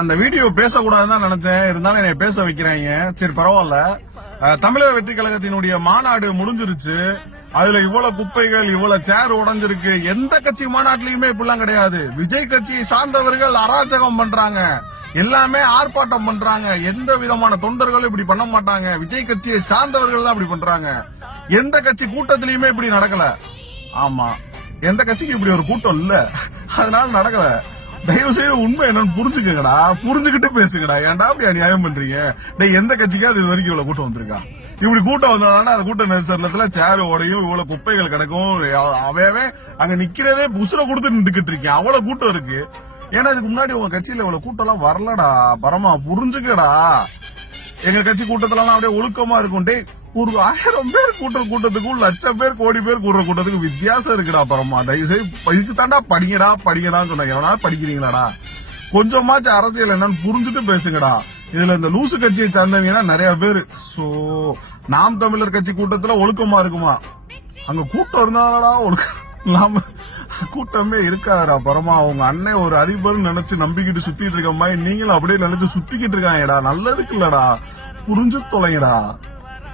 அந்த வீடியோ பேசக்கூடாதுன்னு நினைச்சேன், இருந்தாலும் என்னை பேச வைக்கிறாங்க. சரி பரவாயில்ல. தமிழக வெற்றி கழகத்தினுடைய மாநாடு முடிஞ்சிருச்சு. அதுல இவ்வளவு குப்பைகள், இவ்வளவு சேர் உடைஞ்சிருக்கு. எந்த கட்சி மாநாட்டிலுமே இப்படிலாம் கிடையாது. விஜய் கட்சியை சார்ந்தவர்கள் அராஜகம் பண்றாங்க, எல்லாமே ஆர்ப்பாட்டம் பண்றாங்க. எந்த விதமான தொண்டர்களும் இப்படி பண்ண மாட்டாங்க. விஜய் கட்சியை சார்ந்தவர்கள் தான் இப்படி பண்றாங்க. எந்த கட்சி கூட்டத்திலயுமே இப்படி நடக்கல. ஆமா, எந்த கட்சிக்கும் இப்படி ஒரு கூட்டம் இல்ல, அதனால நடக்கல. தயவு செய்து உண்மை என்னன்னு புரிஞ்சுக்கங்கடா, புரிஞ்சுக்கிட்டு பேசுங்கடா. ஏன்டா அப்படி அநியாயம் பண்றீங்க? எந்த கட்சிக்காவது இது வரைக்கும் இவ்வளவு கூட்டம் வந்திருக்கா? இப்படி கூட்டம் வந்தாதானே அந்த கூட்ட நெரிசலத்துல சேர் உடையும், இவ்வளவு குப்பைகள் கிடக்கும். அவையவே அங்க நிக்கிறதே புசுர கொடுத்து நின்றுகிட்டு இருக்கேன். அவ்வளவு கூட்டம் இருக்கு. ஏன்னா இதுக்கு முன்னாடி உங்க கட்சியில இவ்வளவு கூட்டம் எல்லாம் வரலடா. பரமா புரிஞ்சுக்கடா. எங்க கட்சி கூட்டத்துல எல்லாம் அப்படியே ஒழுக்கமா இருக்கும். ஒரு 1000 பேர் கூட்டத்துக்கும் 1,00,000 பேர், கோடி பேர் கூடுற கூட்டத்துக்கு வித்தியாசம் இருக்குடா. பரமா தயவு செய்து இதுக்கு தாண்டா படிங்கடான்னு சொன்னாங்க. படிக்கிறீங்களாடா? கொஞ்சமாச்சும் அரசியல் என்னன்னு புரிஞ்சுட்டு பேசுங்கடா. இதுல இந்த லூசு கட்சியை சார்ந்தவங்க தான் நிறைய பேரு. சோ நாம் தமிழர் கட்சி கூட்டத்துல ஒழுக்கமா இருக்குமா? அங்க கூட்டம் இருந்தாலடா ஒழுக்கம் இல்லாம கூட்டமே இருக்காதுடா. பரமா உங்க அண்ணன் ஒரு அதிபர் நினைச்சு நம்பிக்கிட்டு சுத்திட்டு இருக்க மாதிரி நீங்களும் அப்படியே நினைச்சு சுத்திக்கிட்டு இருக்காங்கடா. நல்லதுக்கு இல்லடா, புரிஞ்சு தொலைங்கடா.